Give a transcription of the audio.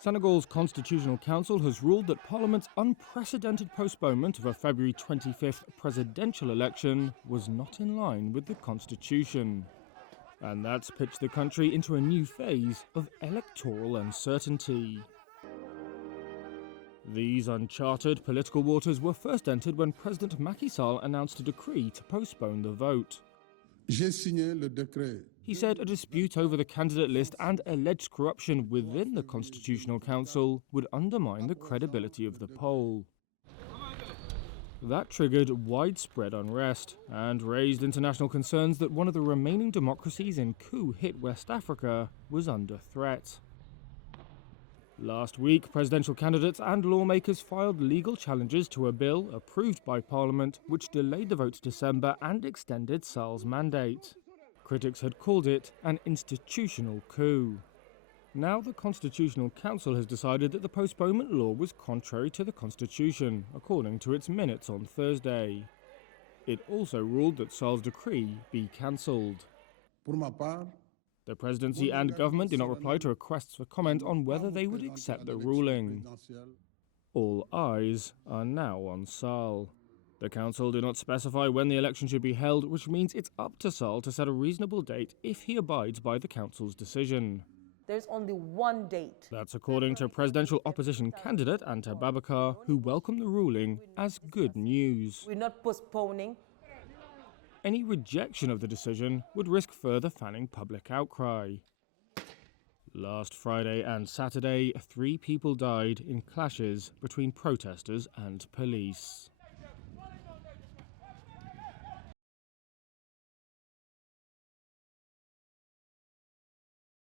Senegal's Constitutional Council has ruled that Parliament's unprecedented postponement of a February 25th presidential election was not in line with the Constitution. And that's pitched the country into a new phase of electoral uncertainty. These uncharted political waters were first entered when President Macky Sall announced a decree to postpone the vote. J'ai signé le décret. He said a dispute over the candidate list and alleged corruption within the Constitutional Council would undermine the credibility of the poll. That triggered widespread unrest and raised international concerns that one of the remaining democracies in coup-hit West Africa was under threat. Last week, presidential candidates and lawmakers filed legal challenges to a bill approved by Parliament which delayed the vote to December and extended Sall's mandate. Critics had called it an institutional coup. Now the Constitutional Council has decided that the postponement law was contrary to the Constitution, according to its minutes on Thursday. It also ruled that Sall's decree be cancelled. Pour ma part, The presidency and government did not reply to requests for comment on whether they would accept the ruling. All eyes are now on Sall. The council did not specify when the election should be held, which means it's up to Sall to set a reasonable date if he abides by the council's decision. There's only one date. That's according to presidential opposition candidate Anta Babacar, who welcomed the ruling as good news. We're not postponing. Any rejection of the decision would risk further fanning public outcry. Last Friday and Saturday, 3 people died in clashes between protesters and police.